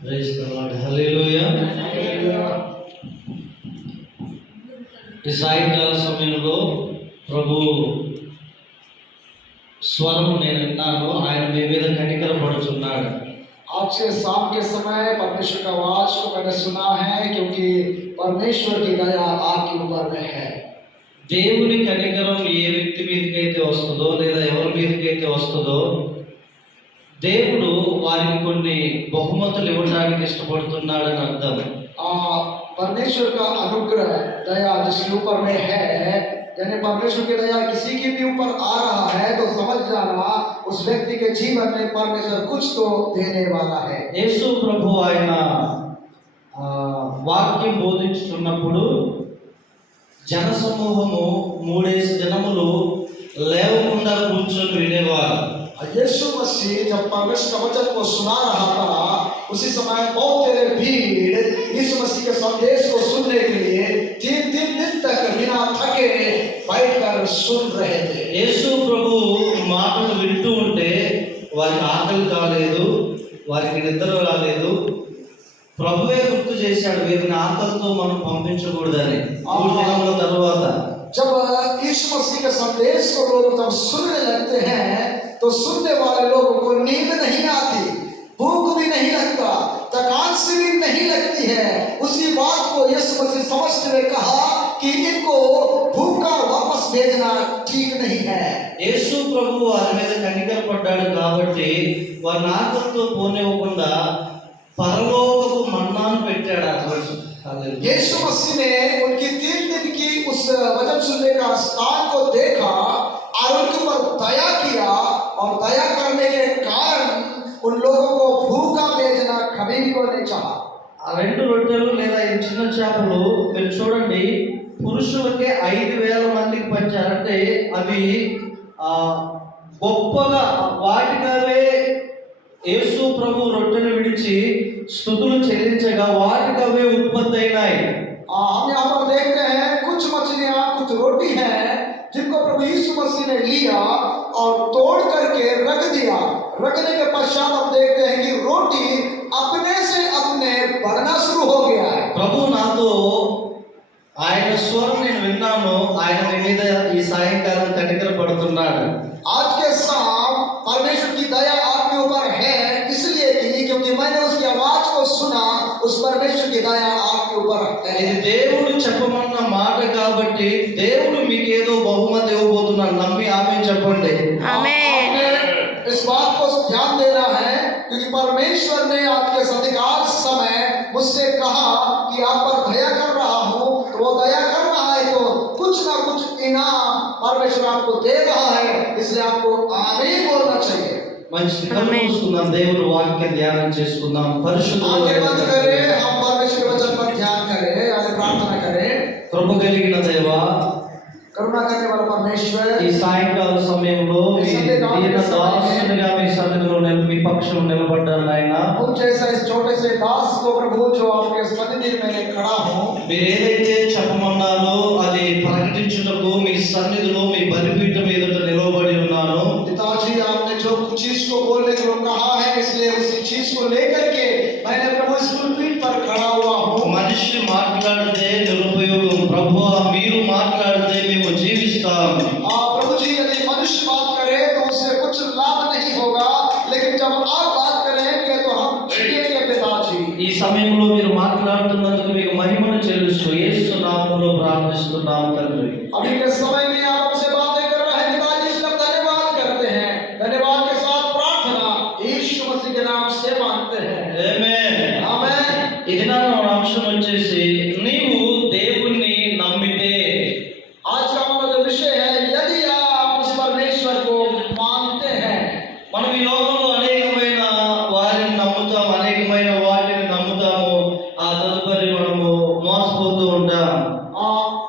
Praise the lord, హల్లెలూయా. ఈ సాయంకాల సమయంలో ప్రభు స్వరం నేను విన్నాను. ఆయన మీ మీద కనికరపడుచున్నాడు. आज के शाम के समय परमेश्वर का आवाज को मैंने सुना है, क्योंकि परमेश्वर की दया आपके ऊपर में है। దేవుని కనికరం ఏ వ్యక్తి మీదకైతే వస్తుందో లేదా ఎవరి మీదకైతే వస్తుందో దేవుడు వారికి కొన్ని బహుమతులు ఇవ్వడానికి ఇష్టపడుతున్నాడని అర్థం. परमेश्वर का अनुग्रह दया जिसके ऊपर में है, यानी परमेश्वर की दया किसी के भी ऊपर आ रहा है तो समझ जाना उस व्यक्ति के जीवन में परमेश्वर कुछ तो देने वाला है। యేసు ప్రభు ఆయన వాక్యం బోధించుతున్నప్పుడు జనసమూహము 3 దినములు లేవకుండా కూర్చొని వినేవారు. यीशु मसीह जब परमेश्वर का वचन को सुना रहा था, उसी समय बहुत तेरे भीड़ यीशु मसीह के संदेश को सुनने के लिए 3 दिन तक बिना थके बैठकर सुन रहे थे। యేసు ప్రభు మాటలు వింటూ ఉంటే వారికి ఆకలి కాలేదు, వారికి నిద్ర రాలేదు. ప్రభువే గుర్తు చేశాడు, వీరిని ఆకలితో మనం పంపించకూడదని. 3 దినముల తర్వాత जब यीशु मसीह के संदेश को लोग जब सुनने लगते हैं तो सुनने वाले लोगों को नींद नहीं आती, भूख भी नहीं लगता, थकान सी भी नहीं लगती है। उसी बात को यीशु मसीह समझते हुए कहा कि इनको भूखा वापस भेजना ठीक नहीं है। యేసు ప్రభు వారి మీద కనికరపడ్డాడు కాబట్టి వారిని ఆకలితో పోనివ్వకుండా పరలోకపు మన్నాను పెట్టాడు ఆ రోజు. यीशु मसीह ने उनकी 3 दिन की उस वचन सुनने का स्थान को देखा और उनके ऊपर दया किया, और दया करने के कारण उन लोगों को भूखा भेजना कभी भी वो नहीं चाहा। ఆ 2 రొట్టెలు లేదా ఈ చిన్న చేపలు మీరు చూడండి, పురుషులకే 5,000 మందికి పంచారంటే అవి గొప్పగా వాటికవే యేసు ప్రభు రొట్టెను విడిచి స్తుతులు చెల్లించగా వాటికవే ఉత్పత్తి అయినాయి. हम यहाँ पर देखते हैं कुछ मछलियाँ कुछ रोटी हैं जिनको प्रभु यीशु मसीह ने लिया और तोड़ करके रख दिया। रखने के पश्चात हम देखते हैं कि रोटी अपने से अपने बढ़ना शुरू हो गया है। ప్రభు నాతో ఆయన స్వరం నేను విన్నాను, ఆయన మీ మీద ఈ సాయంకాలం కనికరపడుతున్నాడు. आज के शाम परमेश्वर की दया आपके ऊपर है इसलिए की क्योंकि मैंने उसकी आवाज को सुना, उस परमेश्वर की दया आपके ऊपर है। ఇది దేవుడు చెప్పమన్న మాట కాబట్టి దేవుడు మీకు ఏదో బహుమతి ఇవ్వబోతున్నాడు. నమ్మి ఆమేన్ చెప్పండి. आमीन। इस बात को ध्यान देना है क्योंकि परमेश्वर ने आपके अधिकार समय मुझसे कहा कि आप पर दया कर रहा हूँ, तो वो दया कर रहा है तो कुछ ना कुछ इनाम परमेश्वर आपको दे रहा है, इसलिए आपको आमीन बोलना चाहिए। మంచిది, కళ్ళు మూసుకుందాం, దేవుని వాక్య ధ్యానం చేసుకుందాం. आंखें बंद करें, हम परमेश्वर के वचन पर ध्यान करें और प्रार्थना करें। కృప కలిగిన దేవా, करुणा करने वाला परमेश्वर, ఈ సాయంకాల సమయంలో మీ దీన దాసునిగా మీ సన్నిధిలో మీ పక్షం నిలబడ్డాను నాయన. हम जैसा इस छोटे से दास को प्रभु जो आपके सन्निधि में खड़ा हूँ, మీరు ఏదైతే చెప్పమన్నారో అది ప్రకటించుటకు మీ సన్నిధిలో మీ బలిపీఠం ఎదుట నిలబడి ఉన్నాను. पिताजी आपने जो चीज को बोलने को कहा है, इसलिए उसी चीज को लेकर के मैंने प्रभु इस पुलपीठ पर खड़ा हुआ हूँ। మనిషి మాట్లాడితే నిరుపయోగం, ప్రభువా మీరు మాట్లాడితే మేము జీవిస్తాం. प्रभु जी यदि मनुष्य बात करे तो उससे कुछ लाभ नहीं होगा, लेकिन जब आप बात करेंगे तो हम जिएंगे। पिताजी ఈ సమయంలో మీరు మాట్లాడుతున్నందుకు మీకు మహిమను చెల్లిస్తూ యేసు నామములో ప్రార్థిస్తున్నాం తండ్రి. अभी के समय में आप हमसे बातें कर रहे हैं पिताजी, इसका धन्यवाद करते हैं। धन्यवाद के साथ प्रार्थना यीशु मसीह के नाम से मांगते हैं, ఆమేన్. आमीन। ఇది నా అంశం వచ్చేసి నీవు దేవుణ్ణి నమ్మితే. आज का हमारा जो विषय है, यदि आप उस परमेश्वर को मानते हैं। మనం ఈ లోకంలో అనేకమైన వారిని నమ్ముతాం, అనేకమైన వాటిని నమ్ముతాము, ఆ తదుపరి మనము మోసపోతూ ఉంటాం.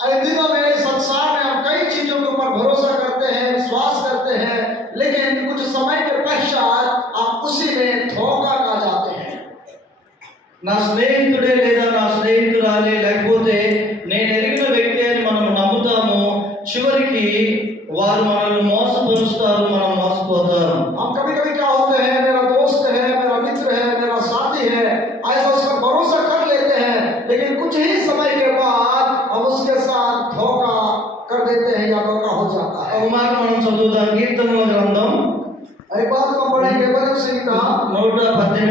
इन दिनों में संसार में हम कई चीजों के ऊपर भरोसा करते हैं, विश्वास करते हैं, लेकिन कुछ समय के पश्चात आप उसी में धोखा खा जाते हैं। నా స్నేహితుడే లేదా నా స్నేహితురాలే లేకపోతే నేను ఎరిగిన వ్యక్తి అని మనం నమ్ముతాము, చివరికి వారు మనల్ని మోసపరుస్తారు, మనం మోసపోతారు. हम कभी कभी क्या होते हैं, मेरा दोस्त है, मेरा मित्र है, मेरा साथी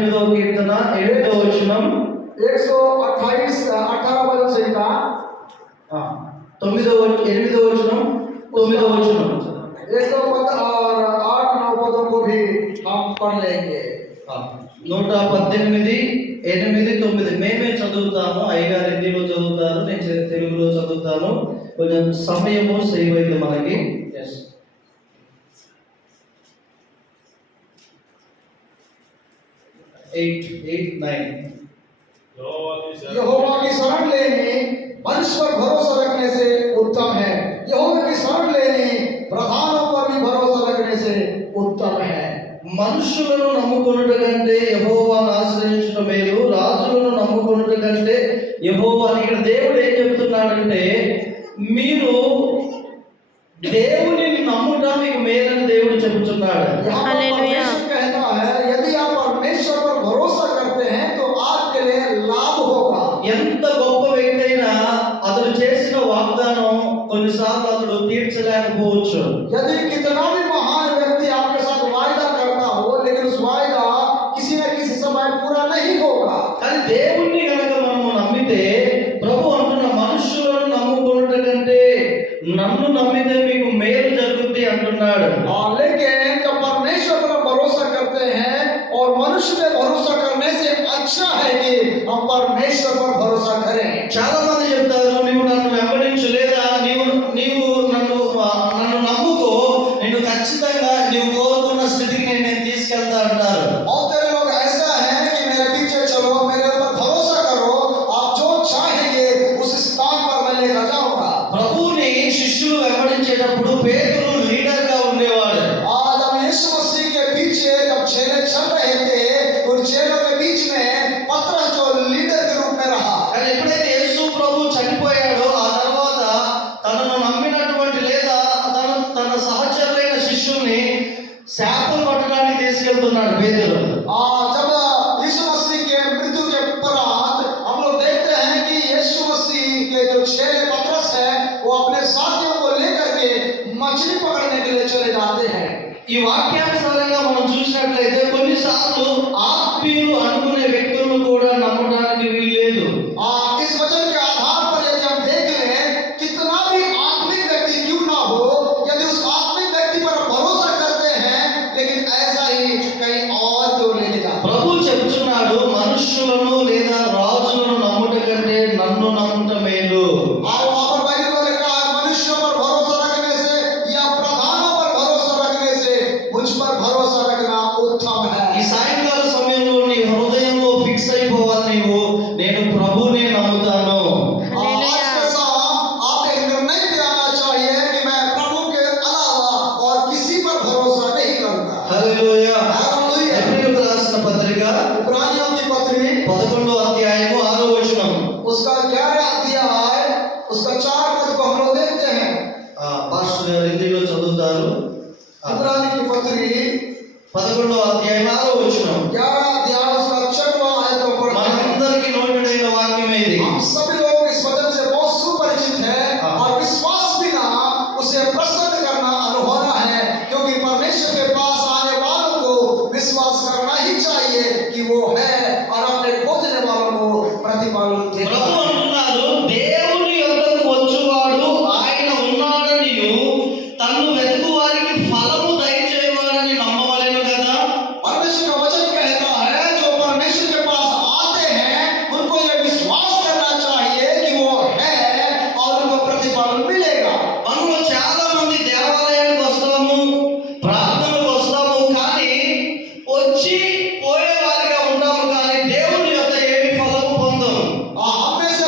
128వ కీర్తన 8వ వచనం 128 वचन से का 8వ వచనం 9వ వచనం 108 और 8-9 पदों को भी हम पढ़ लेंगे। 118, 8, 9 మేమే చదువుతాము. అయ్యగారు హిందీలో చదువుతారు, నేను తెలుగులో చదువుతాను. కొంచెం సమయము సేవ్ అయింది మనకి. 8, 9 यहोवा की शरण लेनी मनुष्य पर भरोसा रखने से उत्तम है। यहोवा की शरण लेनी प्रधानों पर भी भरोसा रखने से उत्तम है। మనుషులను నమ్ముకొనుట కంటే యెహోవాను ఆశ్రయించుట మేలు, రాజులను నమ్ముకొనుట కంటే యెహోవాని. ఇక్కడ దేవుడు ఏం చెప్తున్నాడంటే, మీరు దేవుని నమ్ముట మీకు మేలని దేవుడు చెబుతున్నాడు. हालेलुया। कहता है यदि आप परमेश्वर पर भरोसा करते हैं तो आपके लिए लाभ होगा। ఎంత గొప్ప వ్యక్తి అయినా అతడు చేసిన వాగ్దానం కొన్నిసార్లు అతడు తీర్చలేకపోవచ్చు. यदि कितना भी महान व्यक्ति आपके साथ वायदा करता हो लेकिन उस वायदा किसी न किसी समय पूरा नहीं होगा। కానీ దేవుణ్ణి గనక మనము నమ్మితే, ప్రభు అంటున్న మనుషులను నమ్ముకొనుట కంటే నన్ను నమ్మితే మీకు మేలు జరుగుతుంది అంటున్నాడు. लेकिन जब परमेश्वर पर भरोसा करते हैं और मनुष्य पे भरोसा करने से अच्छा है कि हम परमेश्वर पर भरोसा करें। చాలా మంది చెప్తారు, నీవు నన్ను వెంబడించు, లేదా నీవు నన్ను నమ్ముకో, నేను ఖచ్చితంగా నీవు కోరుకున్న స్థితికి నేను తీసుకెళ్తా అంటారు. और तेरे लोग ऐसा है कि मेरे पीछे चलो, मेरे ऊपर भरोसा करो, आप जो चाहेंगे उस स्थान पर मैं लेकर जाऊंगा। ప్రభువుని శిష్యులు వెంబడించేటప్పుడు పేతురు లీడర్ గా ఉండేవాడు. आज हम यीशु मसीह के पीछे जब चेले चल रहे थे, उन चेलों के बीच में पतरस जो लीडर के रूप में रहा। కానీ ఎప్పుడైతే యేసు ప్రభు చనిపోయాడో, ఆ తర్వాత తనను నమ్మినటువంటి లేదా తన సహచరులైన శిష్యుల్ని శాపం పట్టడానికి తీసుకెళ్తున్నాడు పేతురు. जब यीशु मसीह के मृत्यु के उपरांत हम लोग देखते हैं कि यीशु मसीह के जो चेले पतरस है वो अपने साथियों को लेकर के मछली पकड़ने के लिए चले जाते हैं। ఈ వాక్యానుసారంగా మనం చూసినట్లయితే కొన్నిసార్లు ఆత్మీయులు అనుకునే వ్యక్తులను కూడా నమ్మడానికి వీల్లేదు. इस वचन के आधार पर यदि हम देख लें, कितना भी आत्मिक व्यक्ति क्यों ना हो, यदि उस आत्मिक व्यक्ति पर भरोसा करते हैं, लेकिन ऐसा ही कहीं और क्यों लेके जाते हैं। ప్రభు చెప్తున్నాడు, మనుష్యులను లేదా రాజులను నమ్ముట కంటే నన్ను నమ్ముట మేలు. और वहां पर बाइबल में लिखा है मनुष्य पर भरोसा रखने से या प्रधानों पर भरोसा रखने से मुझ पर भरोसा रखना उत्तम ఈ है। సాయంకాల సమయంలో నీ హృదయంలో ఫిక్స్ అయిపోవాలి, నీవు నేను ప్రభువునే నమ్ముతాను. आज के शाम आप एक निर्णय पे आना चाहिए कि मैं प्रभु के अलावा और किसी पर भरोसा नहीं करूंगा। హల్లెలూయా. हालेलुया। ఎబ్రీయులకు రాసిన పత్రిక इब्रानियों की पत्री 11వ అధ్యాయము 6వ వచనం. उसका 11 अध्याय उसका 4 पद को हम लोग देखते हैं। పాస్టర్ గారు హిందీలో చదువుతారు. इब्रानी की पत्री 11వ అధ్యాయం 6వ వచనం. 11 अध्याय उसका 6वां आयत को पढ़ते हैं। మనందరికీ నోటెడైన వాక్యమే ఇది. हम सभी लोग इस वचन से बहुत सुपरिचित हैं और विश्वास बिना उसे प्रसन्न करना अनहोना है, क्योंकि परमेश्वर के पास आने वालों को विश्वास करना ही चाहिए कि वो है और अपने खोजने वालों को प्रतिफल देता ప్రభు है। అంటున్నారు, దేవుని యొద్దకు వచ్చువాడు ఆయన ఉన్నాడనియు తన్ను వెతుకు వారికి ఫలము దయచేయవాడని నమ్మవలెను కదా. परमेश्वर का वचन कहता है जो परमेश्वर के पास आते हैं उनको ये विश्वास करना चाहिए कि वो है और उनको प्रतिफल मिलेगा। మనలో చాలా మంది దేవాలయానికి వస్తాము, ప్రార్థనకు వస్తాము, కానీ వచ్చి పోయే వారిగా ఉంటాము, కానీ దేవుని యొక్క ఏమి ఫలము పొందము. हम में से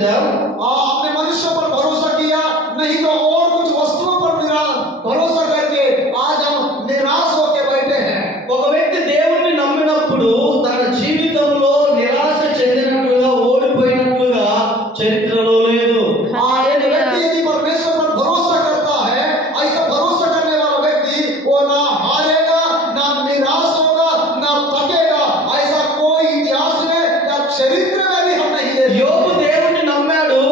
చెందాం, आपने मनुष्य पर भरोसा किया, नहीं तो और कुछ वस्तुओं पर भरोसा करके आज हम निराश होके बैठे हैं। ఒక వ్యక్తి దేవుణ్ణి నమ్మినప్పుడు తన జీవితంలో నిరాశ చెందినట్లుగా ఓడిపోయినట్లుగా చరిత్రలో లేదు. एक व्यक्ति यदि परमेश्वर पर भरोसा करता है, ऐसा भरोसा करने वाला व्यक्ति वो ना हारेगा, ना निराश होगा, ना थकेगा। ऐसा कोई इतिहास में या चरित्र में भी हम नहीं देखते। యోబు దేవుణ్ణి నమ్మాడు,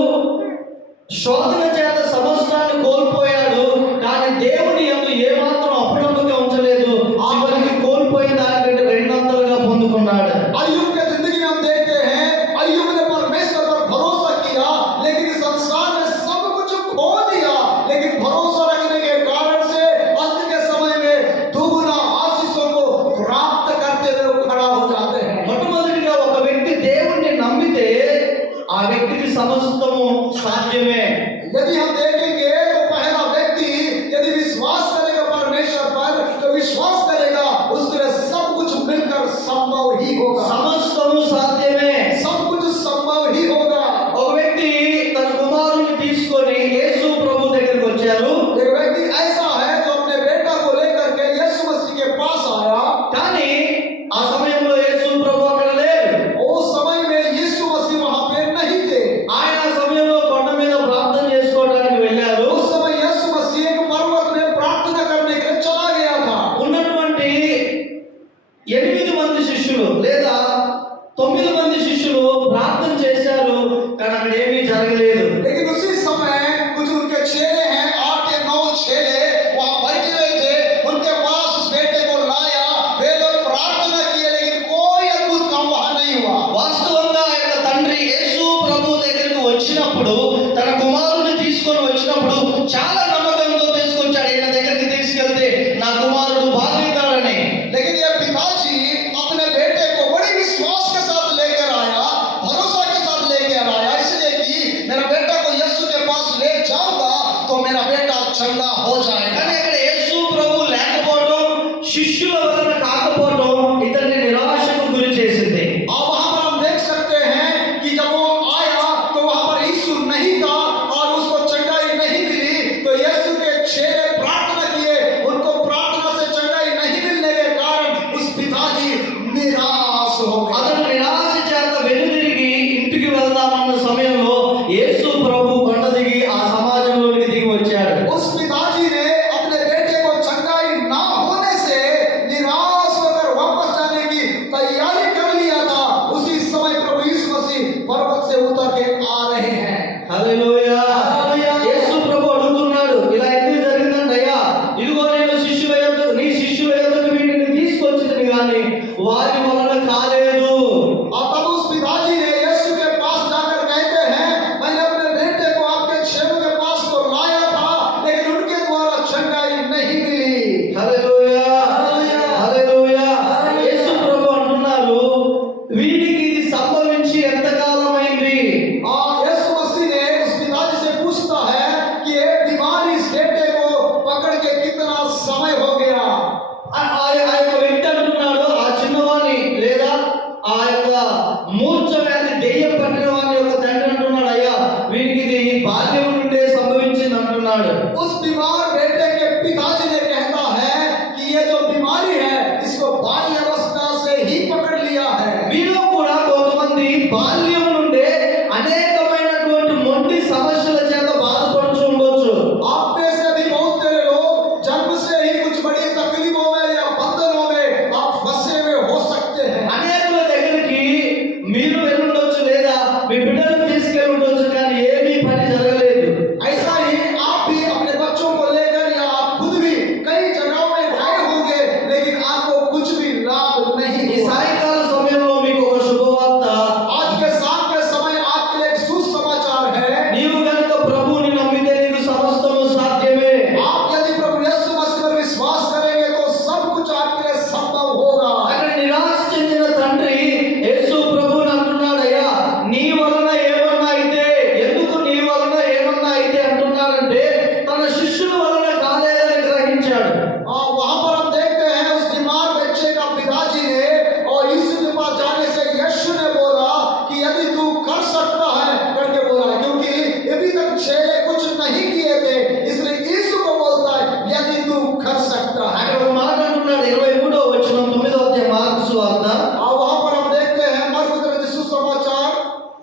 శోధన చేత సమస్తాన్ని కోల్పోయాడు, కానీ దేవుని యందు ఏమాత్రం అప్పుడప్పుగా ఉంచలేదు. చివరికి కోల్పోయిన దానికంటే రెండంతలుగా పొందుకున్నాడు. अय्यूब के जिंदगी में हम देखते हैं, अय्यूब ने परमेश्वर पर भरोसा किया, लेकिन इस संसार में सब कुछ खो दिया, लेकिन भरोसा रखने के कारण से अंत के समय में दुगुना आशीषों को प्राप्त करते हुए वो खड़ा हो जाते हैं। మొట్టమొదటిగా ఒక వ్యక్తి దేవుణ్ణి నమ్మితే ఆ వ్యక్తికి సమస్తము సాధ్యమే. यदि हम देखेंगे तो पहला व्यक्ति यदि विश्वास करेगा परमेश्वर पर, तो विश्वास करेगा उसके लिए सब कुछ मिलकर संभव ही होगा। సమస్తము సాధ్యమే. सब कुछ संभव ही होगा। ఒక వ్యక్తి తన కుమారుని తీసుకొని యేసు ప్రభు దగ్గరికి వచ్చారు. एक व्यक्ति ऐसा है जो अपने बेटा को लेकर के यीशु मसीह के पास आया, కానీ ఆ సమయంలో యేసు ప్రభు అక్కడ లేరు. उस समय में यीशु मसीह वहां पे नहीं थे। ఆయన ఆ సమయంలో కొండ మీద ప్రార్థన చేసుకోవడానికి వెళ్ళారు. उस समय यीशु मसीह एक पर्वत में प्रार्थना करने के लिए चला गया था। ఉన్నటువంటి 8 మంది శిష్యులు లేదా 9 మంది శిష్యులు ప్రార్థన చేశారు, కానీ అక్కడ ఏమీ జరగలేదు. लेकिन उसी समय कुछ उनके चेले हैं, 8 या 9 चेले वहां बैठे हुए थे, उनके पास उस बेटे को लाया, वे लोग प्रार्थना किए, लेकिन कोई अद्भुत काम वहां नहीं हुआ। వాస్తవంగా ఆ యొక్క తండ్రి యేసు ప్రభు దగ్గరికి వచ్చినప్పుడు, తన కుమారుని తీసుకొని వచ్చినప్పుడు చాలా నమ్మకంతో తీసుకొచ్చాడు. ఈయన దగ్గరికి తీసుకెళ్తే నా కుమారుడు బాగుతాడని. लेकिन ये पिताजी अपने बेटे को बड़े विश्वास के साथ लेकर आया, भरोसा के साथ लेकर आया, इसलिए कि मेरा बेटा को यीशु के पास ले जाऊंगा तो मेरा बेटा चंगा हो जाएगा। కానీ అక్కడ యేసు ప్రభు లేకపోవడం, శిష్యుల వలన కాకపోవడం ఇతన్ని నిరాశకు గురి చేసింది. और वहां पर हम देख सकते हैं कि जब वो आया तो वहां पर यीशु नहीं था और उसको चंगाई नहीं मिली, तो यीशु के चेले प्रार्थना किए, उनको प्रार्थना से चंगाई नहीं मिलने के कारण उस पिताजी निराश हो गए। అతను నిరాశ చేత వెనుదిరిగి ఇంటికి వెళ్దామన్న సమయంలో యేసు ప్రభు కొండ దిగి ఆ సమాజంలోనికి దిగి వచ్చాడు. उस पिताजी ने अपने बेटे को चंगाई ना होने से निराश होकर वापस जाने की तैयारी कर लिया था। उसी समय प्रभु यीशु मसीह पर्वत से उतर के आ रहे हैं। హల్లెలూయా. యేసు ప్రభు అడుగుతున్నాడు, ఇలా ఎందుకు జరిగిందంటే, అయ్యా ఇదిగో నేను నీ శిష్యుల యొద్దకు వీటిని తీసుకొచ్చింది కానీ వారి వలన కాలేదు. और तब उस पिताजी ने यीशु के पास जाकर कहते हैं, मैंने अपने बेटे को आपके चेलों के पास तो लाया था, लेकिन उनके द्वारा चंगाई नहीं मिली। హల్లెలూయా. హల్లెలూయా. యేసు ప్రభు అంటున్నారు, వీడికి ఇది సంభవించి ఎంతకాలం అయింది? और यीशु मसीह ने उस पिताजी से पूछता है कि ये बीमारी इस बेटे को पकड़ के कितना समय हो गया। ఆ యొక్క వ్యక్తి అంటున్నాడు, ఆ చిన్నవాణి లేదా ఆ యొక్క మూర్ఛ వ్యాధి దెయ్యం పట్టిన వాని యొక్క తండ్రి అంటున్నాడు, అయ్యా వీడికి ఇది బాల్యం నుండే సంభవించింది అంటున్నాడు. उस बीमार बेटे के पिताजी ने कहता है कि ये जो बीमारी है इसको बाल्यावस्था से ही पकड़ लिया है। మీలో కూడా కొంతమంది బాల్యం నుండే అనేకమైనటువంటి మొండి సమస్యల చేత బాధపడుతూ ఉండొచ్చు. आप में से भी बहुत तेरे लोग जन्म से ही कुछ बड़ी तकलीफों में या बंधनों में आप फंसे हुए हो सकते हैं। అనేకుల దగ్గరికి మీరు వెళ్ళుండొచ్చు లేదా మీ బిడ్డలను తీసుకెళ్ళి ఉండొచ్చు, కానీ ఏమీ పని జరగలేదు. ऐसा ही आप भी अपने बच्चों को लेकर या आप खुद भी कई जगहों में गए होंगे, लेकिन आपको कुछ भी लाभ नहीं ఈ हुआ। సాయంకాల సమయంలో మీకు ఒక శుభవార్త. आज के साथ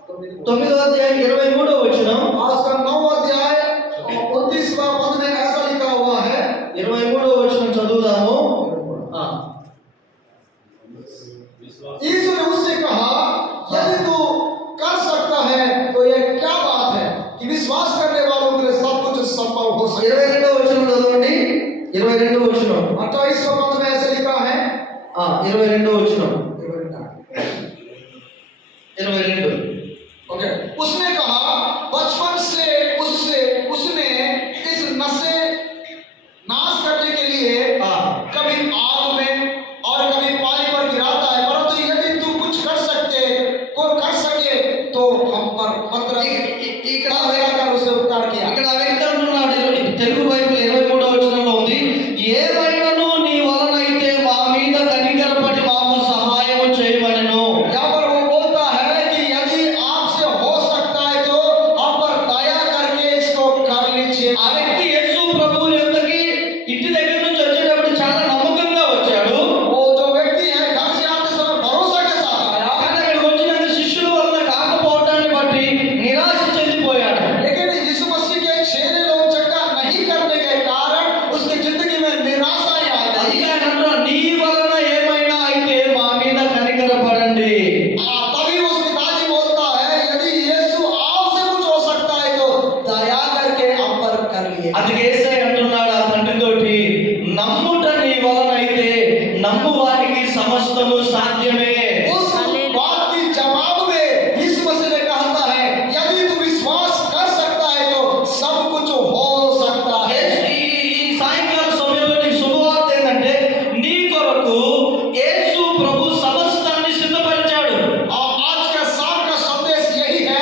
9వ అధ్యాయం 23వ వచనం. आज का 9वां अध्याय 29वां पद में ऐसा लिखा हुआ है. 23వ వచనం చదువుదాము. यीशु ने उससे कहा, यदि तू कर सकता है तो यह क्या बात है कि विश्वास करने वालों के लिए सब कुछ संभव हो सकता है. 22వ వచనం చదవండి. 22వ వచనం. 28वां पद में ऐसे लिखा है. 22వ వచనం. 22. ओके. उसने कहा, बचपन से उसने इस नशे नाश करने के लिए कभी आग में और कभी पानी पर गिराता है, परंतु यदि तू कुछ कर सके तो हम पर मतलब ఇక్కడ उसे उपकार किया. ఇక్కడ వ్యక్తి అంటున్నాడు, తెలుగు బైబిల్ 23వ వచనంలో ఉంది, ఏమైనాను నీ వలనైతే మా మీద కనికరపడి మాకు సహాయము చేయమనెను. यहाँ पर वो बोलता है कि यदि आपसे हो सकता है तो हम पर दया करके इसको कर लीजिए. ఆ వ్యక్తి యేసు ప్రభువు యొద్దకి ఇంటి దగ్గర నుంచి వచ్చేటప్పుడు చాలా నమ్మకంగా వచ్చాడు. वो जो व्यक्ति है घर से आते समय भरोसा के साथ आया, కానీ అక్కడికి వచ్చినాక శిష్యుల వలన కాకపోవటాన్ని బట్టి నిరాశ చెందిపోయాడు. लेकिन यीशु मसीह के चेले लोग चक्का नहीं करने के कारण उसकी जिंदगी में निराशा ही आ गई. అందుకే ఆయన అంటున్నాడు, నీ వలన ఏమైనా అయితే మా మీద కనికరపడండి. तभी उस पिताजी बोलता है, यदि यीशु आपसे कुछ हो सकता है तो दया करके हम पर कर लिए. అందుకే యేసయ్య అంటున్నాడు ఆ తండ్రితోటి, నమ్ముట నీ వలన అయితే నమ్ము వారికి సమస్తము సాధ్యమే. उस बात की जवाब में यीशु मसीह ने कहता है, यदि तू विश्वास कर सकता है तो सब कुछ हो सकता है. ఈ సాయంకాల సమయంలో నీకు శుభవార్త ఏంటంటే, నీ కొరకు యేసు ప్రభు సమస్తాన్ని సిద్ధపరిచాడు. और आज का शाम का संदेश यही है,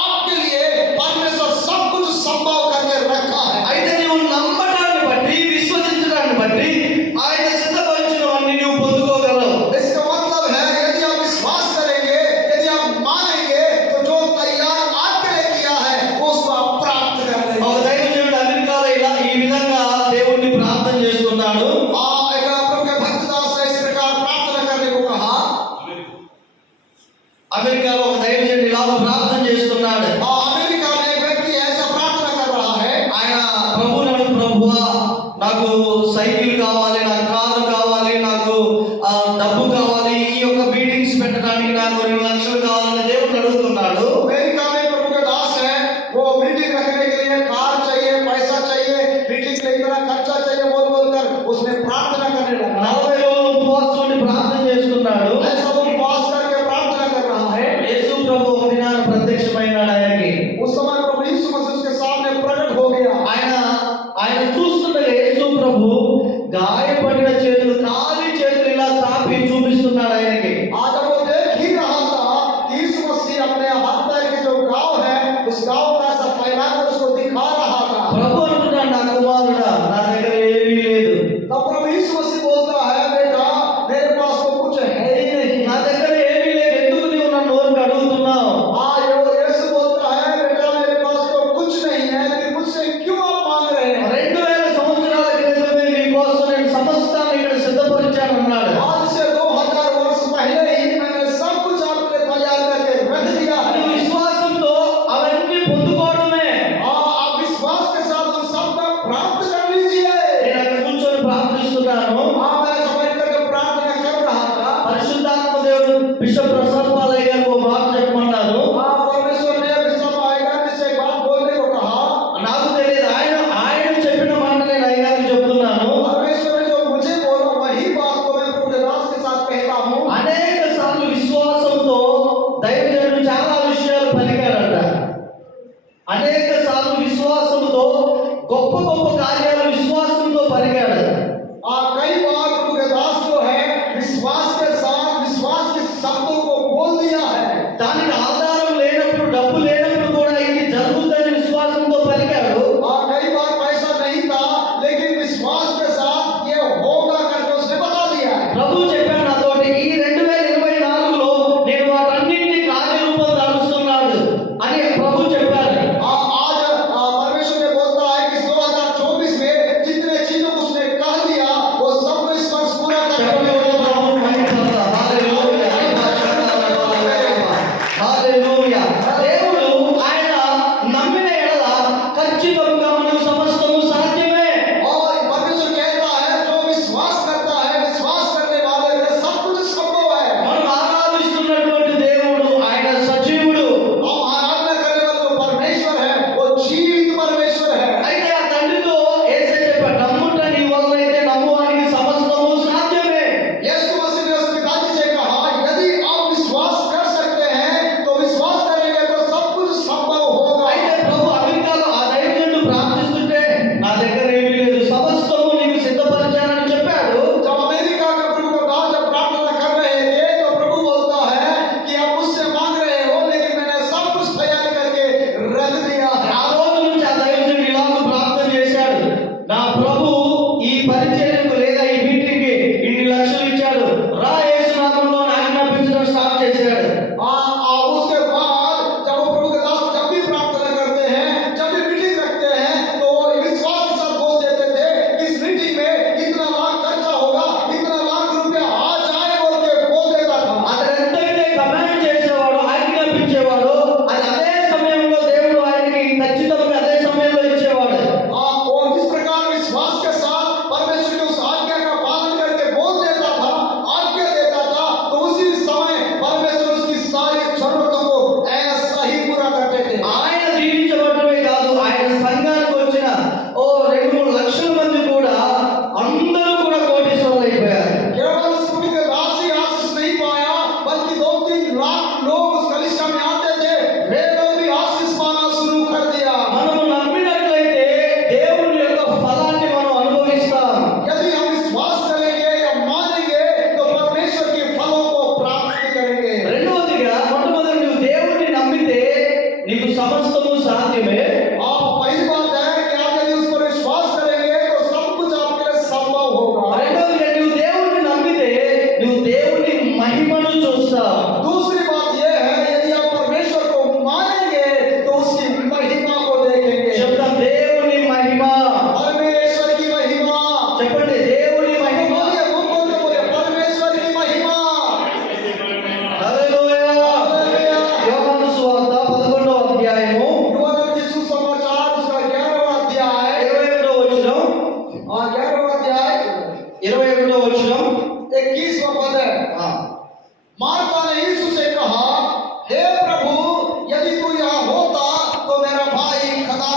आपके लिए परमेश्वर सब कुछ संभव करके रखा है. అయితే నీవు నమ్మటాన్ని బట్టి, విశ్వసించడాన్ని బట్టి ఆయన సిద్ధపరిచినవన్నీ నీవు పొందుకోగలవు. इसका मतलब है, यदि आप विश्वास करेंगे, यदि आप मानेंगे तो जो तैयार आपके लिए किया है वो उसको आप प्राप्त कर ఒక लेंगे. దైవజనుడు అమెరికాలో ఈ విధంగా దేవుణ్ణి ప్రార్థన చేస్తున్నాడు. एक प्रभु के भक्तदास ने इस प्रकार प्रार्थना करने को कहा. అమెరికాలో ఒక దైవజనుడు ఇలా ప్రార్థన చేస్తున్నాడు. अमेरिका में एक व्यक्ति ऐसा प्रार्थना कर रहा है. ఆయన ప్రభువును, ప్రభువా నాకు సైకిల్ కావాలి, నాకు కారు కావాలి, నాకు డబ్బు కావాలి, ఈ యొక్క మీటింగ్స్ పెట్టడానికి నాకు 2 లక్షలు కావాలని దేవుడు అడుగుతున్నాడు. अमेरिका में प्रभु के दास है, वो मीटिंग रखने के लिए कार चाहिए, पैसा चाहिए, मीटिंग के लिए इतना खर्चा चाहिए बोल कर उसने प्रार्थना करने लगा. 40 రోజులు ఉపవాసం ఉండి ప్రార్థన చేస్తున్నాడు. ऐसा वो उपवास करके प्रार्थना कर रहा है. యేసు ప్రభు ఒక దినాన ప్రత్యక్షమైనాడు ఆయనకి. उस समय प्रभु यीशु मसीह उसके सामने प्रकट हो गया. ఆయన చూస్తుండగా యేసు ప్రభు గాయపడిన చేతులు, ఖాళీ చేతులు ఇలా చాపి చూపిస్తున్నాడు ఆయనకి. आज वो देख ही रहा था, यीशु मसीह अपने हाथ पैर के जो घाव है उस घाव का ऐसा फैलाकर उसको दिखा रहा था. ప్రభు అంటున్నాడు, నా కుమారుడా నా దగ్గర ఏమీ లేదు. तब प्रभु यीशु मसीह बोलता है, बेटा मेरे पास तो कुछ है ही नहीं. నా దగ్గర ఏమీ లేదు, ఎందుకు నీవు నన్ను నోరుకు అడుగుతున్నావు? यीशु बोलता है, बेटा मेरे पास तो कुछ नहीं है, फिर मुझसे क्यों आप मांग रहे हैं? 2000 సంవత్సరాల క్రితమే మీకోసం నేను సమస్తాన్ని ఇక్కడ సిద్ధపరిచాను అన్నాడు. आज से 2000 वर्ष पहले ही मैंने सब कुछ आपके लिए तैयार करके रख दिया है. నీ విశ్వాసంతో అవన్నీ పొందుకోవడమే. आप विश्वास के साथ उन सब का प्राप्त कर लीजिए. నేను అక్కడ కూర్చొని ప్రార్థిస్తున్నాను. मैं समझ करके प्रार्थना कर रहा था. పరిశుద్ధాత్మ దేవుడు బిషప్ ప్రసాద్ పాలయ్య గారికి ఒక మాట చెప్పమన్నారు. परमेश्वर ने विश्व आएगा जिसे एक बात बोलने को कहा. నాకు తెలియదు, ఆయన చెప్పిన మాట నేను అయ్యగారికి చెప్తున్నాను. परमेश्वर ने जो मुझे बोला वही बात को मैं प्रभु के दास के साथ कहता हूँ. అనేక సార్లు విశ్వాసంతో దైవజనుడు చాలా విషయాలు పలికాడంట. అనేక సార్లు విశ్వాసంతో గొప్ప గొప్ప కార్యాలు విశ్వాసంతో పలికాడు. कई बार प्रभु के दास जो है विश्वास के साथ विश्वास के शब्दों को बोल दिया है. దానికి ఆధారం లేనప్పుడు, డబ్బు లేనప్పుడు కూడా ఇది జరుగుతుందని విశ్వాసంతో పలికాడు. कई बार पैसा नहीं था लेकिन विश्वास के साथ ये होगा करके उसने बता दिया है. ప్రభు చెప్పాడు నాతోటి, ఈ 2024లో నేను వాటన్నింటినీ కార్యరూపం దాలుస్తున్నాడు అని ప్రభు చెప్పాడు. आज परमेश्वर ने बोलता है कि 2024 में जितने चीजों को उसने कह दिया वो सब इस वर्ष पूरा करके హల్లెలూయా.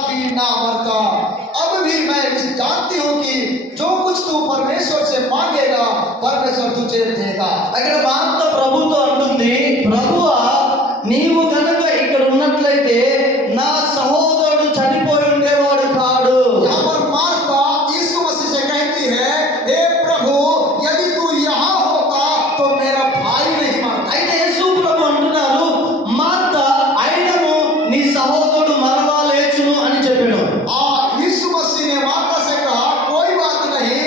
कदापि ना मरता। अब भी मैं जानती हूँ कि जो कुछ तू परमेश्वर से मांगेगा परमेश्वर तुझे देगा। అక్కడ మార్త ప్రభుతో అంటుంది, ప్రభువా నీవు కనుక ఇక్కడ ఉన్నట్లయితే నా సహోదరుడు చనిపోయి ఉండేవాడు కాడు. यहाँ पर मार्था यीशु मसीह से कहती है, हे प्रभु यदि तू यहाँ होता तो मेरा भाई नहीं मरता। అయితే యేసు ప్రభు అంటున్నారు, మార్త అయినను నీ సహోదరుడు మరలా లేచును అని చెప్పాడు. यीशु मसीह ने मार्था से कहा, कोई बात नहीं,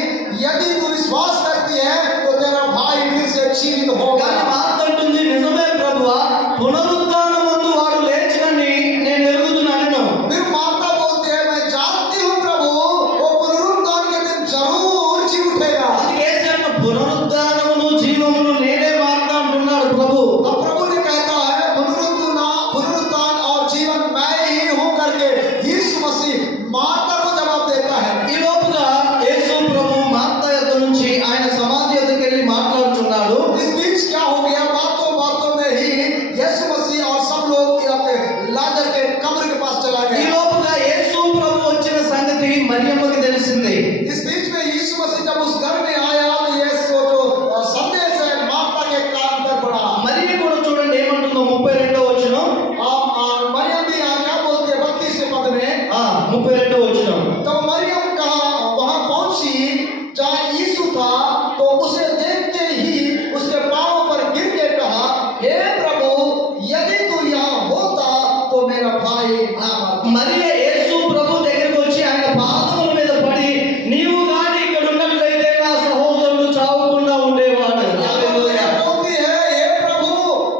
यदि तू विश्वास करती है तो तेरा भाई फिर से जीवित होगा। కానీ మార్త అంటుంది, నిజమే ప్రభువా, పునరుత్థానమందు వాడు లేచినని నేను ఎరుగుతున్నాను. फिर मार्था बोलती है, मैं जानती हूँ प्रभु वो पुनरुत्थान के दिन जरूर जी उठेगा। అందుకే యేసయ్య పునరుత్థానమును జీవమును నేనే మార్త అంటున్నాడు ప్రభు. अब प्रभु ने कहता है पुनरुत्थान और जीवन मैं ही हूँ करके यीशु मसीह मार्था को जवाब देता है। ఈ లోపుగా యేసు ప్రభు మార్త యొద్ద నుంచి ఆయన సమాధి యొద్దకు వెళ్ళి మాట్లాడుతున్నాడు. इस बीच क्या हो गया, बातों में ही यीशु मसीह और सब लोग अपने लाजर के कब्र के पास चला ఈ गया। లోపుగా యేసు ప్రభు వచ్చిన సంగతి మరియమ్మకి తెలిసింది. इस बीच में यीशु मसीह जब उस घर में आया तो ये जो संदेश है मार्था के कान तक बढ़ा। మరియ కూడా చూడండి ఏమంటుందో 32వ వచనం. मरियम भी यहाँ क्या बोलती है 32वें पद में, 32వ वचనం. तो मरियम कहा वहां पहुंची जहां यीशु था, तो उसे देखते ही उसके पांव पर गिर के कहा, हे प्रभु यदि तू यहाँ होता तो मेरा भाई ना मरता। మరియ యేసు ప్రభు దగ్గరికి వచ్చి ఆయన పాదముల మీద పడి, నీవు గాని ఇక్కడ ఉన్నట్లయితే నా సహోదరుడు చావకుండా ఉండేవాడు. హల్లెలూయా. बोलती है, हे प्रभु,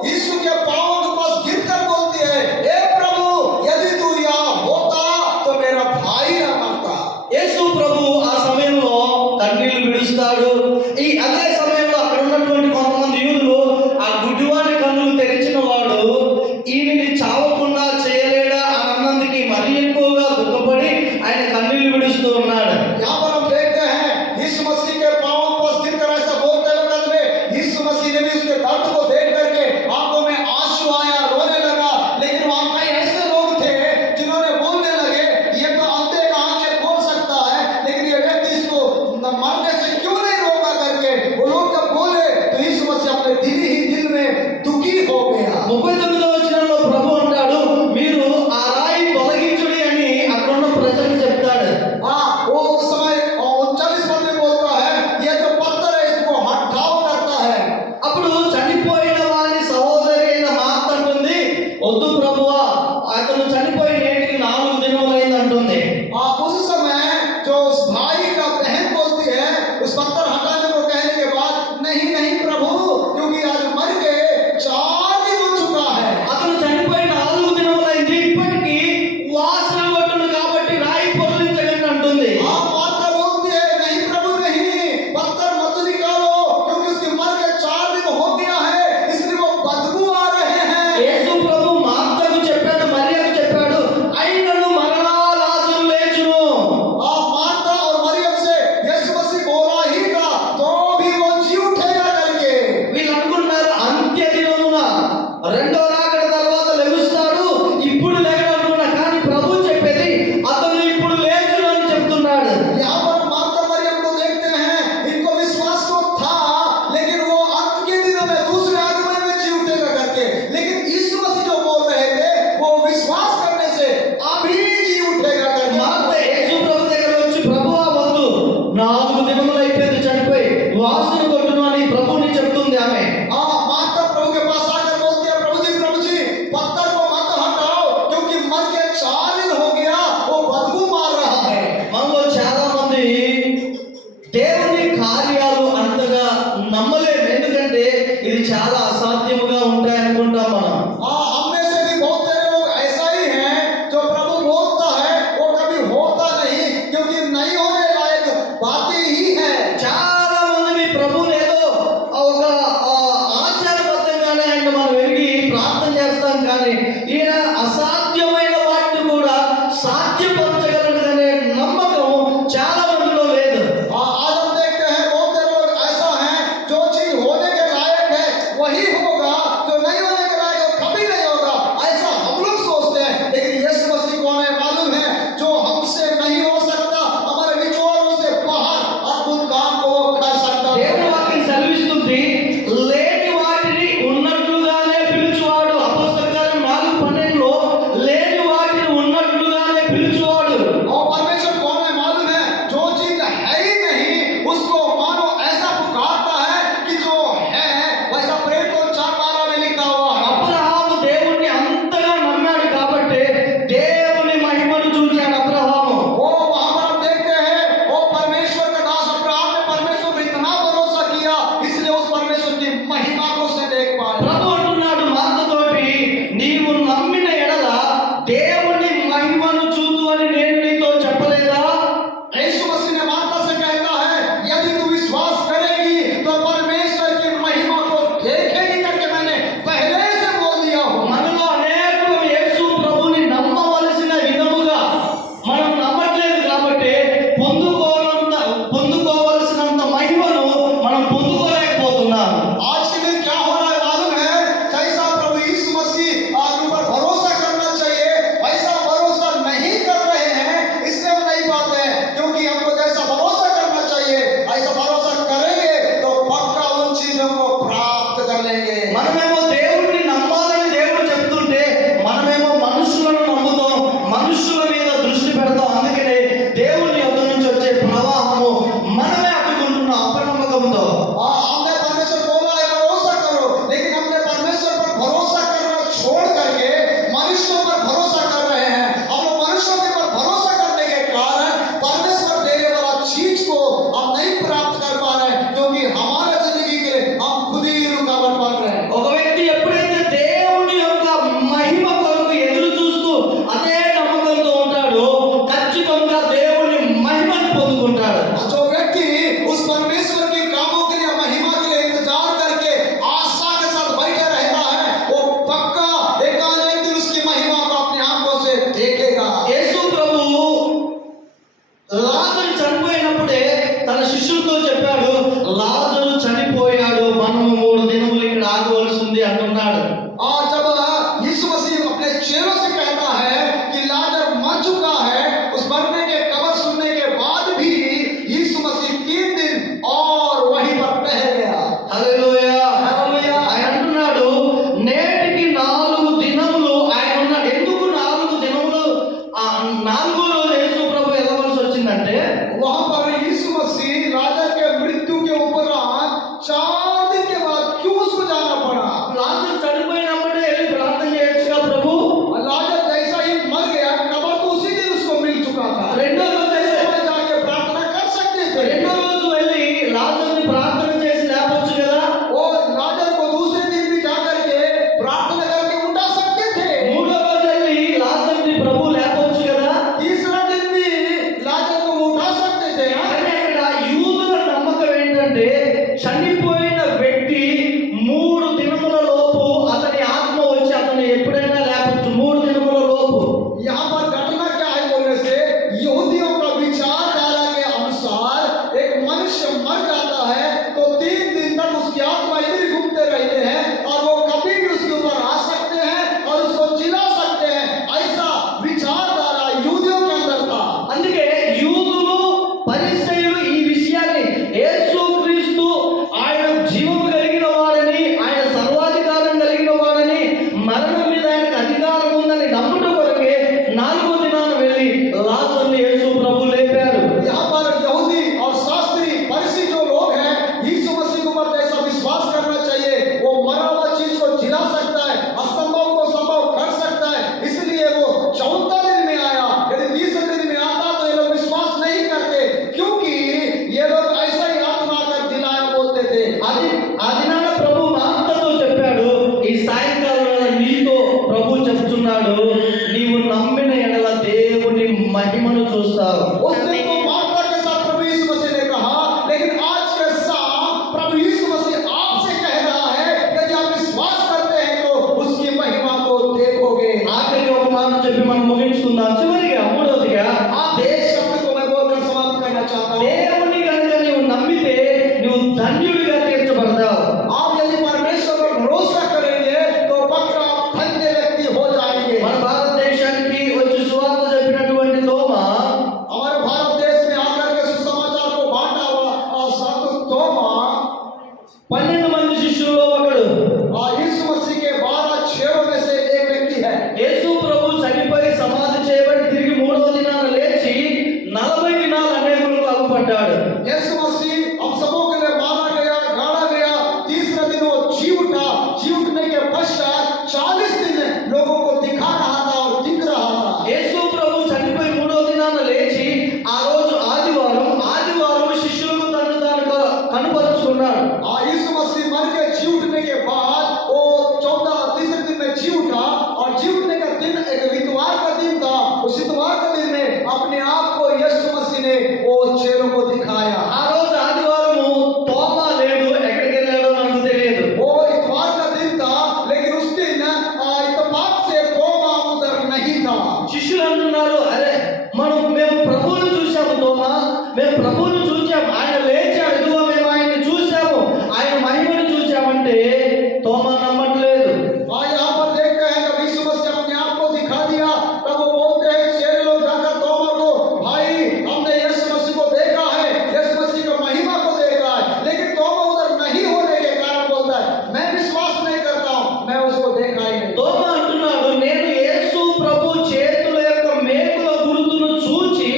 यीशु के पांव के पास गिरकर बोलती है, हे प्रभु यदि तू यहाँ होता तो मेरा भाई ना मरता। యేసు ప్రభు ఆ సమయంలో కన్నీళ్లు విడుస్తాడు. ఈ అదే సమయంలో అక్కడ ఉన్నటువంటి కొంతమంది యూదులు ఆ గుడ్డివాని కన్నులు తెరిచిన వాడు ఈయనని చావకుండా చేయలేడా అని అన్నందుకు మరీ ఎక్కువగా దుఃఖపడి ఆయన కన్నీళ్లు విడుస్తూ ఉన్నాడు. यहाँ पर हम देखते हैं यीशु मसीह के पांव पर गिरकर ऐसा बोलते वक्त में यीशु मसीह ने भी उसके दर्द को देख करके आंखों में आंसू आया, रोने लगा। लेकिन वहां कई ऐसे लोग थे जिन्होंने बोलने लगे, ये तो अंधे का आंखें खोल सकता है, लेकिन ये व्यक्ति इसको मरने से क्यों नहीं रोका करके वो लोग जब बोले तो यीशु मसीह अपने दिल में दुखी हो गया। 39వ వచనంలో ప్రభు అంటాడు, మీరు ఆ రాయి తొలగించుడి అని అక్కడ ఉన్న ప్రజలకు చెప్తాడు. हाँ, वो उस समय 39 पद में बोलता है, ये जो पत्थर है इसको हटाओ करता है। అప్పుడు చనిపోయిన వాని సహోదరి అయిన మార్త అంటుంది, వద్దు ప్రభువా, అతను చనిపోయి నేటికి 4 దినములైంది అంటుంది. उस समय जो उस भाई का बहन बोलती है, उस पत्थर हटाने को कहने के बाद, नहीं नहीं प्रभु, क्योंकि आज मर के 4 दिन हो चुका है। అతను చనిపోయి 4 దినములైంది, ఇప్పటికీ వాసన కొట్టును కాబట్టి రాయి పొరలించకండి అంటుంది. माता बोलती है, नहीं प्रभु नहीं, पत्थर मत निकालो, क्योंकि उसके मर के 4 दिन हो गया है, इसलिए वो बदबू आ रहे हैं। యేసు ప్రభు మార్తకు చెప్పాడు, మరియకు చెప్పాడు, అయినను మరలా లాజరు లేచును. माता और मरियम से यीशु मसीह बोला ही था, तो भी वो जी उठेगा करके। వీళ్ళు అనుకున్నారు అంత్య దినమున రెండో రాకడ తర్వాత లెగుస్తాడు, ఇప్పుడు లేగడు అనుకున్నా. కానీ ప్రభు చెప్పేది అతను ఇప్పుడు లేచును అని చెప్తున్నాడు. यहाँ पर माता मरियम को देखते हैं, इनको विश्वास तो था, लेकिन वो अंत के दिनों में दूसरे आगमन में जी उठेगा करके। लेकिन यीशु मसीह जो बोल रहे थे, वो विश्वास करने से अभी जी उठेगा करके। మార్త యేసు ప్రభు దగ్గర వచ్చి, ప్రభువా వద్దు, 4 దినములు అయిపోయింది చనిపోయి, వాసన కొట్టును అని ప్రభుని చెప్తుంది ఆమె. माता प्रभु के पास आकर बोलती है, प्रभु जी पत्थर को मत हटाओ, क्योंकि मर के 4 दिन हो गया, वो बदबू मार रहा है। మనలో చాలా మంది దేవుని కార్యాలు అంతగా నమ్మలేము, ఎందుకంటే ఇది చాలా అసాధ్యముగా ఉంటాయి అనుకుంటాం మనం. हम में से भी बहुत सारे लोग ऐसा ही हैं, जो प्रभु बोलता है वो कभी होता नहीं, क्योंकि नहीं होने लायक बातें ही है। చాలా మంది మీ ప్రభువుని ఏదో ఒక ఆచారబద్ధంగానే అంటే మనం వెలిగి ప్రార్థన చేస్తాం, కానీ ఈయన అసాధ్యమైన వాటిని కూడా సాధ్యపరచగలడు అనే నమ్మకం చాలా మందిలో లేదు. आज हम देखते हैं बहुत सारे लोग ऐसा हैं, जो चीज होने के लायक है वही होगा, जो नहीं होने के लायक है वो कभी नहीं होगा, ऐसा हम लोग सोचते हैं। लेकिन यीशु मसीह को हमें मालूम है, ప్రభు చెప్తున్నాడు, నీవు నమ్మిన ఎడల దేవుని మహిమను చూస్తావు. उस दिन तो मार्था के साथ प्रभु यीशु मसीह ने कहा, लेकिन आज के साथ प्रभु यीशु मसीह आपसे कह रहा है, यदि आप विश्वास करते हैं तो उसकी महिमा को देखोगे। ఆఖరి ఒక మాట చెప్పి మనం ముగించుకుందాం. చివరిగా మూడవదిగా देश शब्द को मैं बोलकर समाप्त करना चाहता हूँ। దేవుని కనుక నీవు నమ్మితే నువ్వు ధన్యుడిగా తీర్చబడతావు. आप यदि परमेश्वर पर भरोसा करेंगे तो पक्का धन्य व्यक्ति हो जाएंगे। మన భారతదేశానికి వచ్చి సువార్త చెప్పినటువంటి తోమా हमारे भारत देश में आकर के सुसमाचार को बांटा हुआ संत तोमा 12 మంది శిష్యుల్లో ఒకడు. यीशु मसीह के 12 चेलों में से एक व्यक्ति है। యేసు ప్రభు చనిపోయి సమాధి చేయబడి తిరిగి మూడవ దినాన లేచి 40 దినాలు అనేకులకు అగుపడ్డాడు. यीशु मसीह हम सबों के लिए मारा गया, गाड़ा गया, तीसरे दिन वो जी उठा। जी उठने के पश्चात 40 दिन लोगों को दिखा रहा था और दिख रहा था। యేసు ప్రభు చనిపోయి మూడవ దినాన లేచి ఆ రోజు ఆదివారం శిష్యులకు తను తాను కనుపరుచుకున్నాడు. यीशु मसीह मर के जी उठने के बाद वो 14 तीसरे दिन में जी उठा और जी उठने का दिन एक इतवार का दिन था। उस इतवार के दिन में अपने आप को यीशु मसीह ने वो चेलों को दिखाया। ఆ రోజు ఆదివారము తోమా లేడు, ఎక్కడికి వెళ్ళాడో మనకు తెలియదు. वो इतवार का दिन था, लेकिन उस दिन इत्तेफाक से तोमा उधर नहीं था। శిష్యులు అంటున్నారు, అరే మేము ప్రభువును చూసాము తోమా, మేము ప్రభువును చూసాము, ఆయన లేచాడు, ఇదిగో మేము ఆయన్ని చూసాము, ఆయన మహిమను చూసామంటే తోమా నమ్మట్లేదు. यहाँ पर देखते हैं जब यीशु मसीह अपने आप को दिखा दिया, तब वो बोलते हैं चेले लोग जाकर तोमा को, भाई हमने यीशु मसीह को देखा है, यीशु मसीह की महिमा को देखा है। लेकिन तोमा उधर नहीं होने के कारण बोलता है, मैं विश्वास नहीं करता हूँ, मैं उसको देखा ही नहीं। తోమా అంటున్నాడు, నేను యేసు ప్రభు చేతుల యొక్క మేకుల గుర్తును చూచి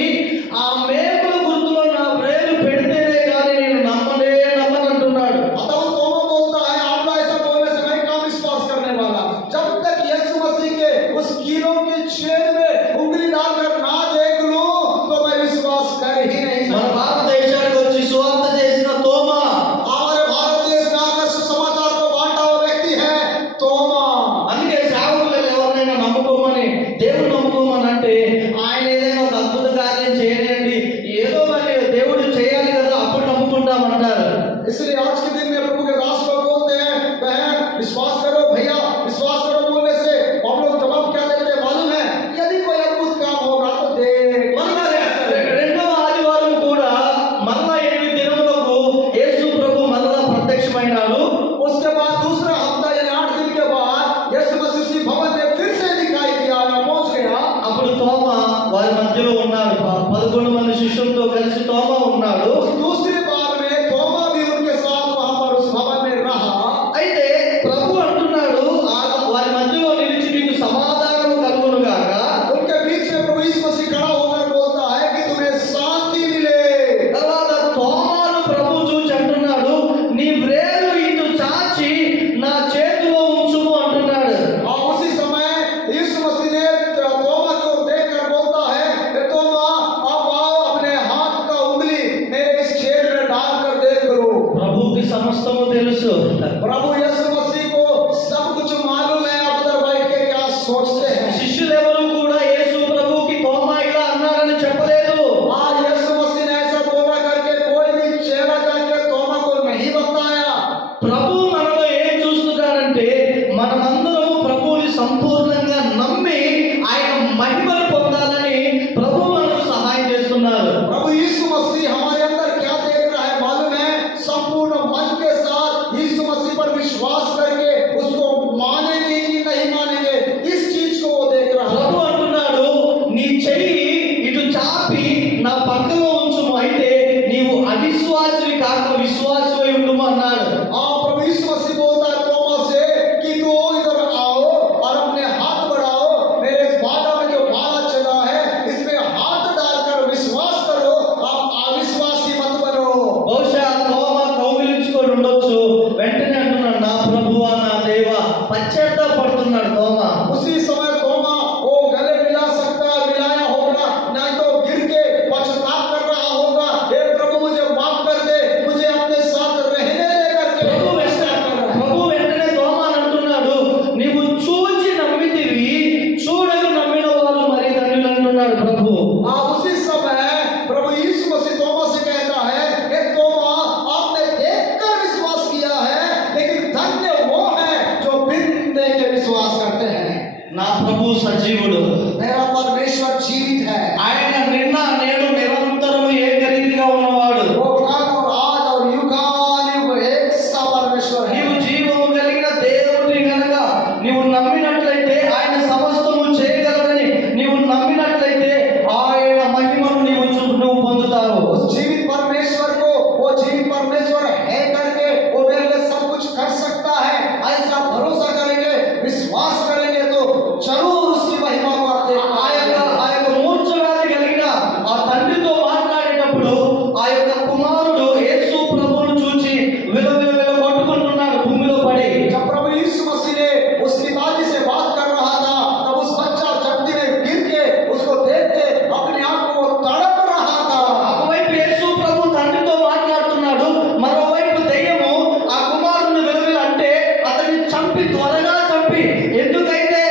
ఆ మేకుల గుర్తులో నా వేలు పెడితేనే కానీ నేను నమ్మనంటున్నాడు. तब तोमा बोलता है, आपका ऐसा बोलने से मैं कहाँ विश्वास करने वाला, जब तक यीशु मसीह के उस कीलों के छेद में उंगली डालकर ना देख लूं तो मैं विश्वास कर ही नहीं మన सकता। భారతదేశానికి వచ్చి సువార్త చేసిన తోమా हमारे भारत देश में आकर सुसमाचार को बांटा हुआ व्यक्ति है तोमा। అందుకే సేవకులు ఎవరినైనా నమ్ముకోమని దేవుడు నమ్ముకోమని అంటే ఆయన ఏదైనా ఒక అద్భుత కార్యం చేయలేండి, ఏదో మరి దేవుడు చేయాలి కదా అప్పుడు నమ్ముకుంటామంటారు. इसलिए आज के दिन में प्रभु के दास लोग बोलते हैं, बहन विश्वास करो, भैया विश्वास करो बोलने से हम लोग जवाब क्या देते हैं मालूम है, यदि कोई अद्भुत काम होगा तो देख। మరలా రెండవ ఆదివారం కూడా మరలా 8 దినములకు యేసు ప్రభు మరలా ప్రత్యక్షమైనాడు. उसके बाद दूसरा हफ्ता यानी 8 दिन के बाद यीशु मसीह उसी भवन में फिर से दिखाई दिया, पहुंच गया। అప్పుడు తోమా వారి మధ్యలో ఉన్నాడు. 11 మంది శిష్యులతో కలిసి తోమా ఉన్నాడు. उस दूसरी बार में तोमा भी उनके साथ वहां पर उस भवन में रहा। అయితే ప్రభు అంటున్నాడు, వారి మధ్యలో నిలిచి మీకు సమాధానం కలుగును గాక. उनके बीच में प्रभु यीशु मसीह खड़ा होकर बोलता है कि तुम्हें शांति मिले। తర్వాత తోమాను ప్రభు చూచి అంటున్నాడు, నీ వ్రేలు ఇటు చాచి నా చేతిలో ఉంచుము అంటున్నాడు. और उसी समय यीशु मसीह ने तोमा को देखकर बोलता है, तोमा अब आओ, अपने हाथ का उंगली मेरे इस छेद में डालकर देख लो। ప్రభువుకి సమస్తము తెలుసు. प्रभु यीशु मसीह को सब कुछ मालूम है, आप उधर बैठ के क्या सोचते हैं। శిష్యులు ఎవరు కూడా యేసు ప్రభువుకి తోమా ఇలా అన్నాడని చెప్పలేదు. आज यीशु मसीह ने ऐसा बोला करके कोई भी चेहरा करके तोमा को नहीं बताया। ప్రభు మనలో ఏం చూస్తున్నాడంటే మనమందరము ప్రభువుని సంపూర్ణంగా నమ్మి ఆయన మహిమను పొందాలని ప్రభు మనకు సహాయం చేస్తున్నారు. प्रभु यीशु मसीह हमारे अंदर क्या देख रहा है मालूम है, संपूर्ण मन के साथ यीशु मसीह पर विश्वास करके उसको मानेंगे कि नहीं मानेंगे, इस चीज को वो देख रहा है। ప్రభు ప్రభు సజీవుడు. मेरा परमेश्वर जीवित है। ఆయన నిన్న నేడు నిరంతరము ఏకరీతిగా ఉన్నవాడు. वो कल और आज और युगानुयुग एक सा परमेश्वर है। నీవు జీవము కలిగిన దేవుడిని గనక నీవు నమ్మినట్లయితే, ఆయన సమస్తము చేయగలరని నీవు నమ్మినట్లయితే ఆయన మహిమను నువ్వు పొందుతావు. उस जीवित परमेश्वर को, वो जीवित परमेश्वर है करके वो मेरे लिए सब कुछ कर सकता है, ऐसा भरोसा करेंगे, विश्वास करेंगे तो जरूर उसकी महिमा को आप देख ఆ యొక్క మూర్ఛ వ్యాధి కలిగిన ఆ తండ్రితో మాట్లాడేటప్పుడు ఆ యొక్క కుమారుడు యేసు ప్రభువును చూచి విలవిల కొట్టుకుంటున్నాడు భూమిలో పడి. जब प्रभु यीशु मसीह ने उस पिताजी से बात कर रहा था, तब उस बच्चा चट्टी में गिर के उसको देख के अपने आप को वो तड़प रहा था। ఒకవైపు యేసు ప్రభు తండ్రితో మాట్లాడుతున్నాడు, మరోవైపు దెయ్యము ఆ కుమారుని విలవిల అంటే అతన్ని చంపి త్వరగా చంపి, ఎందుకైతే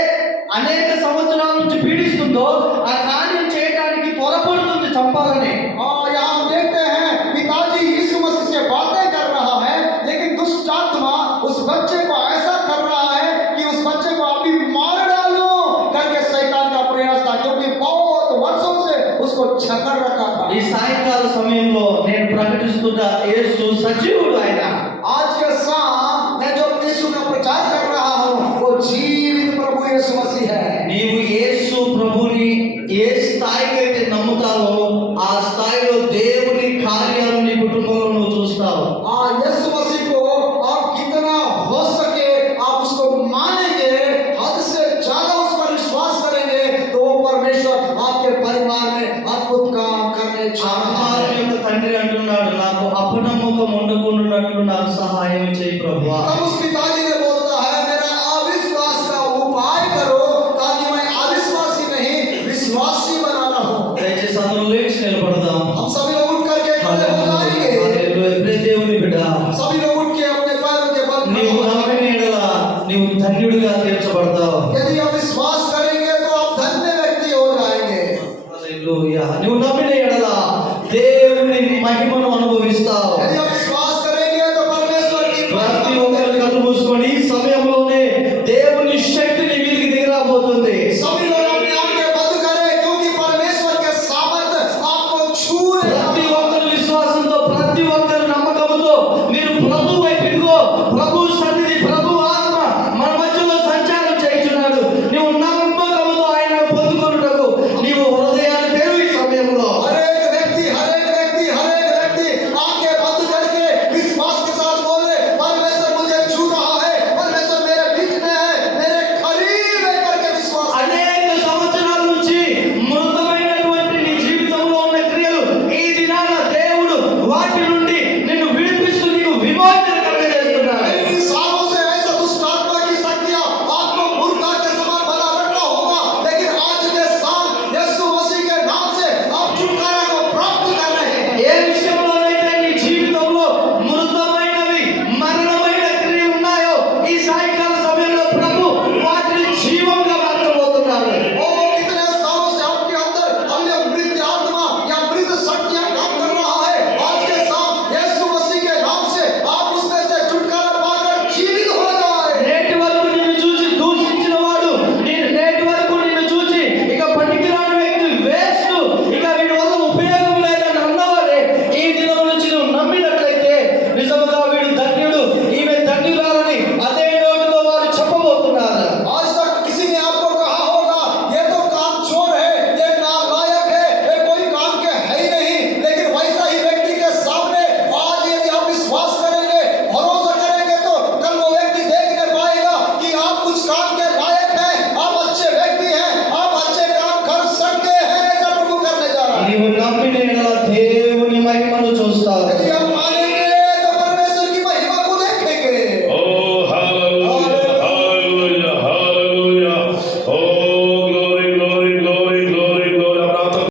అనేక సంవత్సరాల నుంచి పీడిస్తుందో ఆ కార్యం చేయడానికి త్వరపడుతుంది చంపాలని. और यहाँ हम देखते हैं पिताजी यीशु मसीह से बातें कर रहा है, लेकिन दुष्ट आत्मा उस बच्चे को ऐसा कर रहा है कि उस बच्चे को अभी मार डालो करके शैतान का प्रयास था, क्योंकि बहुत वर्षों से उसको जकड़ रखा था। ఈ సాయంకాల సమయంలో నేను ప్రకటిస్తున్న యేసు సజీవుడు. ఆయన आज के शाम मैं जो यीशु का प्रचार कर रहा हूँ वो जीवित प्रभु यीशु मसीह है। నీవు యేసు ప్రభుని ఏ స్థాయికి అయితే నమ్ముతావో ఆ స్థాయిలో దేవుని కార్యాలు నీ కుటుంబంలో నువ్వు చూస్తావు. हाँ, यीशु मसीह को आप कितना हो सके आप उसको मानेंगे, हद से ज्यादा उस पर विश्वास करेंगे, तो वो परमेश्वर आपके परिवार में अद्भुत काम करने जा रहा అబ్రహాము है। యొక్క తండ్రి అంటున్నాడు, నాకు అపనమ్మకం ఉండకుండానట్లు నాకు సహాయం చేయి ప్రభువా. तब उस पिता